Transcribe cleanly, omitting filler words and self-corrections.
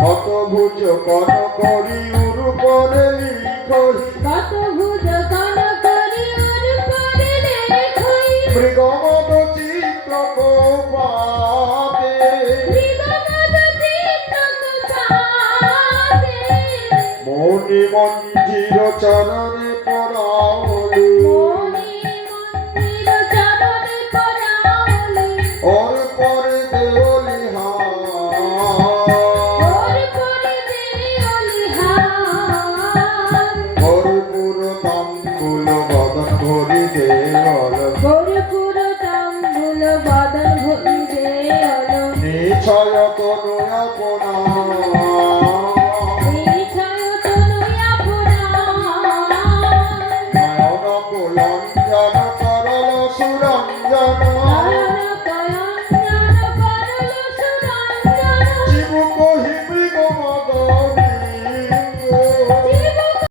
কত ভুজ কন করি উরুপরে লিখহি কত ভুজ কন করি উরুপরে লিখহি মৃগমদ চিত্র কোপাতে মৃগমদ চিত্র কোপাতে মনি মঞ্জির চরণে পড়াওলি মনি মন্দির চরণে পড়াওলি ওর পরে দেওলি ওর পরে দেওলি ভরপুর তাম্বুল বদন ভরি দেওল ভরপুর তাম্বুল বদন ভরি দেওল নিছয় তনু আপনা নিছয় তনু আপনা নয়ন কুলঞ্জন করল সুরঞ্জন করল সুরঞ্জন জীব কহি মৃগ মদন